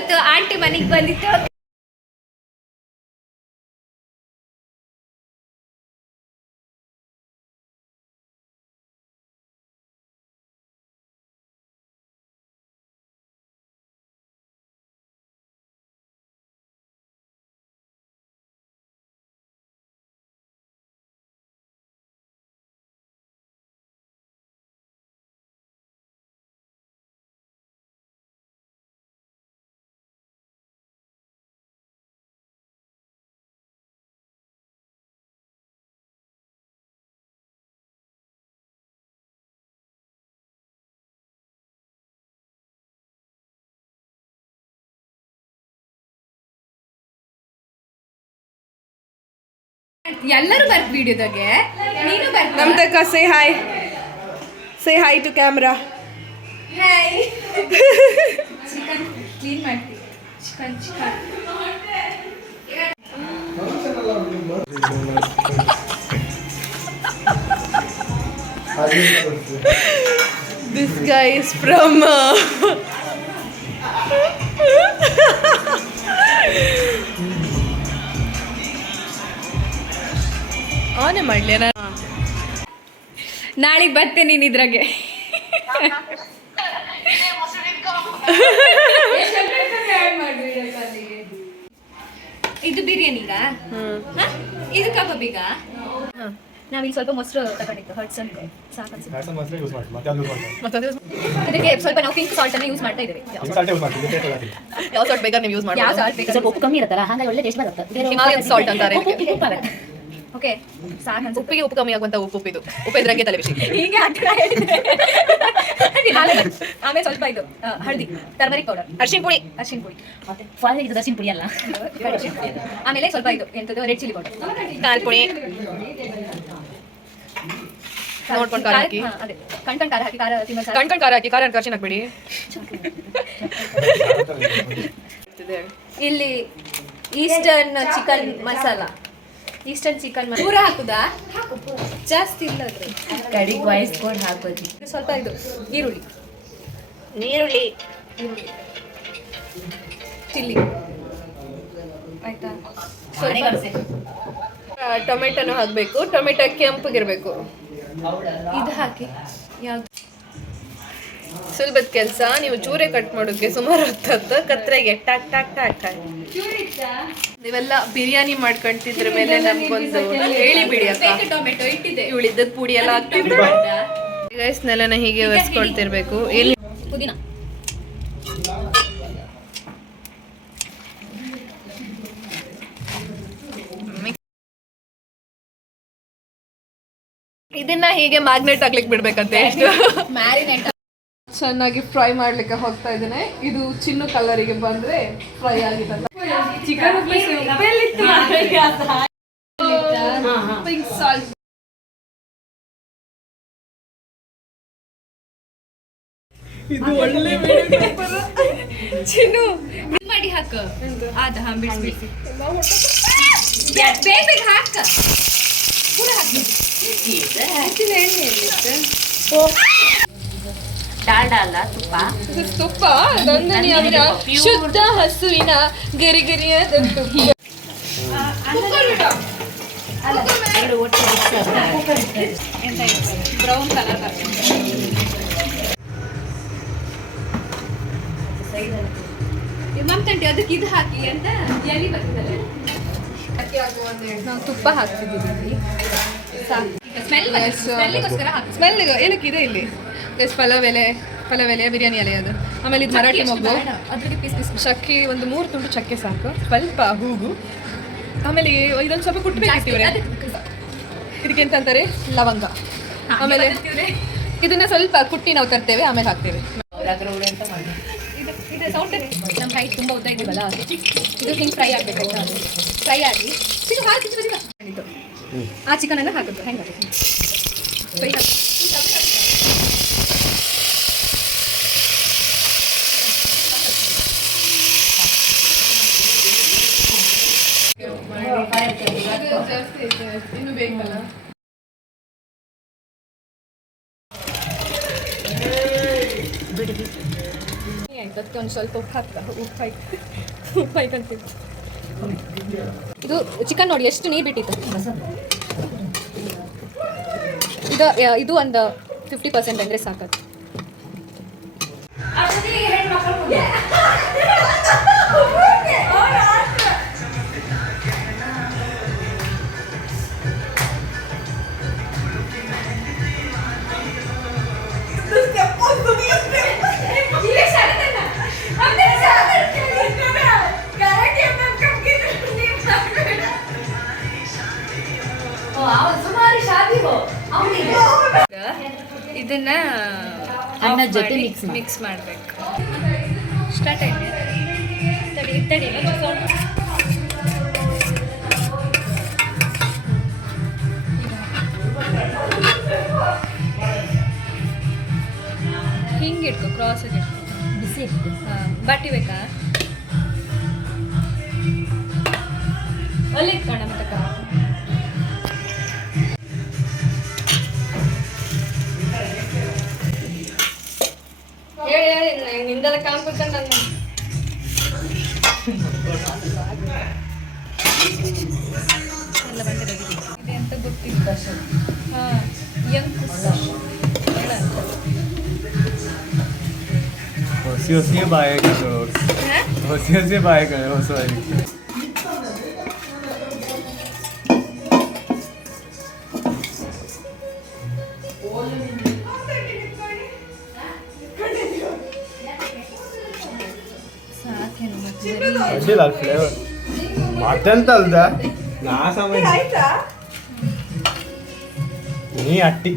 ಇವತ್ತು ಆಂಟಿ ಮನೆಗೆ ಬಂದಿತ್ತು. ಎಲ್ಲರೂ ಬರ್ತ ವಿಡಿಯೋದಾಗೆ ನೀನು ಬರ್ತ ನಮ್ ತಕ್ಕ say hi to camera. Hi. Chicken clean ಮಾಡ್ತೀವಿ. Chicken This guy is from ಅವನೇ ಮಾಡ್ಲಿ ನಾಳೆಗೆ ಬರ್ತೇನೆ ನೀನು ಇದ್ರಾಗೆ. ಇದು ಬಿರಿಯಾನಿಗ, ಇದು ಕಬಾಬಿಗ. ನಾವೀಗ ಸ್ವಲ್ಪ ಮೊಸರು ತಗೊಂಡಿದ್ದು ಹಟ್ಸನ್ ಸಾಕು ಇದಕ್ಕೆ ಸ್ವಲ್ಪ ನಾವು ಪಿಂಕ್ ಸಾಲ್ಟ್ ಅನ್ನು ಯೂಸ್ ಮಾಡ್ತಾ ಇದ್ದೀವಿ. ಯಾವ ಸಾಲ್ಟ್ ಬೇಕಾದ್ರೆ ನೀವು ಯೂಸ್ ಮಾಡಿ. ಯಾವ ಸಾಲ್ಟ್ ಬೇಕಾದ್ರೆ ಸ್ವಲ್ಪ ಉಪ್ಪು ಕಮ್ಮಿ ಇರುತ್ತಲ್ಲ ಹಾಗಾಗಿ ಒಳ್ಳೆ ಟೇಸ್ಟ್ ಬರುತ್ತೆ. ಹಿಮಾಲಯನ್ ಸಾಲ್ಟ್ ಅಂತಾರೆ. ಓಕೆ ಸಾಕು. ಉಪ್ಪಿಗೆ ಉಪ್ಪು ಕಮ್ಮಿ ಆಗುವಂತ ಉಪ್ಪಿದು ಉಪ್ಪಿದ್ರಂಗೆ ತಲೆ ಬಿಸಿ. ಹೀಗೆ ಆಮೇಲೆ ಸ್ವಲ್ಪ ಇದು ಹಳದಿ, ಟರ್ಮರಿಕ್ ಪೌಡರ್, ಅರಿಶಿನ ಪುಡಿ ಮತ್ತೆ ಫಾಯಿಲ್ ಇದು ದರ್ಶಿನ ಪುಡಿ ಅಲ್ಲ. ಆಮೇಲೆ ಸ್ವಲ್ಪ ಇದು ಎಂತದ್ದು ರೆಡ್ ಚಿಲ್ಲಿ ಪೌಡರ್, ಕಾಲ್ ಪುಡಿ ನೋಡ್ಕೊಂಡು ಖಾರ ಹಾಕಿ. ಅದೇ ಕಣ್ ಖಾರ ಹಾಕಿ. ಖಾರ ತಿನ್ನೋ ಕಣ್ ಖಾರ ಹಾಕಿ. ಖಾರ ಖರ್ಚಿನ ಹಾಕ್ಬೇಡಿ. ಇಲ್ಲಿ eastern chicken masala, eastern chicken ಪೂರ ಹಾಕುದಾ? ಜಾಸ್ತಿ ಇಲ್ಲ ಕಡಿಗೆ ವಾಯಿಸ್ಕೊಂಡು ಹಾಕೋದು. ಸ್ವಲ್ಪ ಇದು ಈರುಳ್ಳಿ ಚಿಲ್ಲಿ ಆಯ್ತಾ. ಟೊಮೆಟೊನು ಹಾಕಬೇಕು. ಟೊಮೆಟೊ ಕೆಂಪಗಿರ್ಬೇಕು. ಇದು ಹಾಕಿ. ಯಾವ್ದು ಸುಲಭದ ಕೆಲಸ. ನೀವು ಚೂರೆ ಕಟ್ ಮಾಡೋಕ್ಕೆ ಸುಮಾರು ಹೊತ್ತು ಕತ್ರೆಗೆ ಟಾಕ್ ಟಾಕ್ ಟಾಕ್ ಟಾಕ್. ನೀವೆಲ್ಲ ಬಿರಿಯಾನಿ ಮಾಡ್ಕೊಂತಿದ್ರ ಮೇಲೆ ನಮ್ಗೊಂದು ಹೇಳಿ ಬಿಡಿ ಅಕ್ಕ. ಟೊಮೆಟೊ ಇಟ್ಟಿದೆ, ಇವಳಿದ್ದದ ಪುಡಿ ಎಲ್ಲ ಹಾಕ್ತಿದ್ರು ಗೈಸ್ನೆಲ್ಲ ಹೀಗೆ ಒರೆಸ್ಕೊಳ್ತಿರ್ಬೇಕು. ಎಲ್ಲಿ ಪುದೀನ ಇದನ್ನ ಹೀಗೆ ಮ್ಯಾಗ್ನೆಟ್ ಆಗ್ಲಿಕ್ಕೆ ಬಿಡ್ಬೇಕಂತೆ. ಎಷ್ಟು ಮ್ಯಾರಿನೇಟ್ ಚೆನ್ನಾಗಿ ಫ್ರೈ ಮಾಡ್ಲಿಕ್ಕೆ ಹೋಗ್ತಾ ಇದ್ದೇನೆ. ಇದು ಚಿನ್ನು ಕಲರಿಗೆ ಬಂದ್ರೆ ಫ್ರೈ ಆಗಿದೆ. Chicken pink salt. ಇದು ಒಳ್ಳೆ ಚಿನ್ನು ಮಾಡಿ ಹಾಕ. ಆದ ಬಿಡಿಸಿ ಬೇಗ ಹಾಕ. ಪೂರ ಹಾಕಿ. ಡಾಲ್ಡಾ ಅಲ್ಲ, ತುಪ್ಪ. ತುಪ್ಪ ಶುದ್ಧ ಹಸುವಿನ ಗರಿಗರಿಯಾದ ತುಪ್ಪ. ಬ್ರೌನ್ ಕಲರ್ ಮಮ್ತಂಟಿ ಅದಕ್ಕೆ ಇದು ಹಾಕಿ ಅಂತ ಎಲ್ಲಿ ಬರ್ತದೆ. ನಾವು ತುಪ್ಪ ಹಾಕ್ತಿದ್ದೀವಿ. ಸ್ಮೆಲ್ ಏನಕ್ಕೆ ಇದೆ ಇಲ್ಲಿ ಪಲಾವ್ ಎಲೆ ಬಿರಿಯಾನಿ ಎಲೆ ಅದು. ಆಮೇಲೆ ಇದು ಮರಾಠಿ ಮೊಗ್ಗು, ಚಕ್ಕೆ ಒಂದು 3 ತುಂಡು ಚಕ್ಕೆ ಸಾಕು, ಸ್ವಲ್ಪ ಹೂಗು. ಆಮೇಲೆ ಇದೊಂದು ಸ್ವಲ್ಪ ಕುಟ್ಬೇಕಿರ್ತೀವ್ರೆ. ಇದಕ್ಕೆ ಎಂತ ಅಂತಾರೆ, ಲವಂಗ. ಆಮೇಲೆ ಇದನ್ನ ಸ್ವಲ್ಪ ಕುಟ್ಟಿ ನಾವು ತರ್ತೇವೆ, ಆಮೇಲೆ ಹಾಕ್ತೇವೆ. ಇದು ಸೌಂಡ್ ನಮ್ಮ ಹೈಟ್ ತುಂಬ ಉದ್ದ ಇದೀವಲ್ಲ, ಇದು ಹಿಂಗೆ ಫ್ರೈ ಆಗಬೇಕು. ಫ್ರೈ ಆಗಿ ಚಿಕನ್ ಹಾಕಿ ಆ ಚಿಕನನ್ನು ಹಾಕೋದು. ಹೆಂಗೆ ಫ್ರೈ ಹಾಕಿ ಇನ್ನು ಬೇಕಲ್ಲ. ಆಯ್ತು, ಅದಕ್ಕೆ ಒಂದು ಸ್ವಲ್ಪ ಉಪ್ಪು ಹಾಕ್ತಾ ಉಪ್ಪು ಹಾಕಂತೀನಿ. ಇದು ಚಿಕನ್ ನೋಡಿ ಎಷ್ಟು ನೀರು ಬಿಟ್ಟಿತ್ತು. ಇದು ಒಂದು 50% ಅಂದರೆ ಸಾಕದು. ಇದನ್ನ ಅನ್ನ ಜೊತೆ ಮಿಕ್ಸ್ ಮಾಡಬೇಕು. ಸ್ಟಾರ್ಟ್ ಆಯ್ತು. ಹಿಂಗೆ ಇಟ್ಕೊ, ಕ್ರಾಸ್ ಆಗಿ ಇಟ್ಕೊ. ಬಿಸಿ ಇತ್ತು. ಬಾಟಿ ಬೇಕಾ? ಒಳ್ಳೆ ಇಟ್ಕೋಣ ಮತ್ತೆ ಹೇಳಿ ನಿಂದೆಲ್ಲ ಕಾಮ್ ಕೊಡ್ತಾನೆ ನನ್ನ ಎಲ್ಲ ಬಂದಿರೋದು ಇದೆ ಅಂತ ಗೊತ್ತಿಲ್ಲ. ಹಾಂ ಎಂತ ಹೊಸಿ ಬಾಯ ಹೊಸಿ ಬಾಯ ಹೊಸ ಅಡ್ಡಿಲ್ಲ ಫ್ಲೇವರ್ ಮತ್ತೆಂತ ಅಲ್ದ ನಾ ಸಮಯ ನೀ ಅಟ್ಟಿ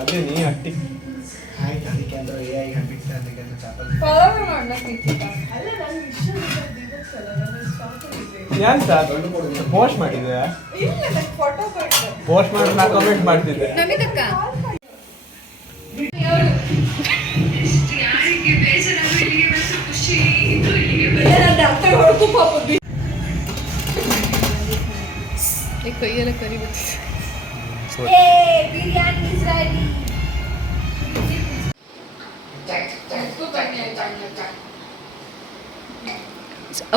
ಅದೇ ನೀ ಅಟ್ಟಿ ಏನ್ ಸರ್ ಪೋಸ್ಟ್ ಮಾಡಿದ್ದೆ? ಪೋಸ್ಟ್ ಮಾಡಿ ನಾ ಕಮೆಂಟ್ ಮಾಡ್ತಿದ್ದೆ. ಕೈಯೆಲ್ಲ ಕರಿ ಬರ್ತಿದೆ.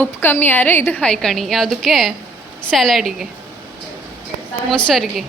ಉಪ್ಪು ಕಮ್ಮಿ ಆದರೆ ಇದು ಹಾಯ್ಕಣಿ ಯಾವುದಕ್ಕೆ? ಸ್ಯಾಲಡಿಗೆ, ಮೊಸರಿಗೆ.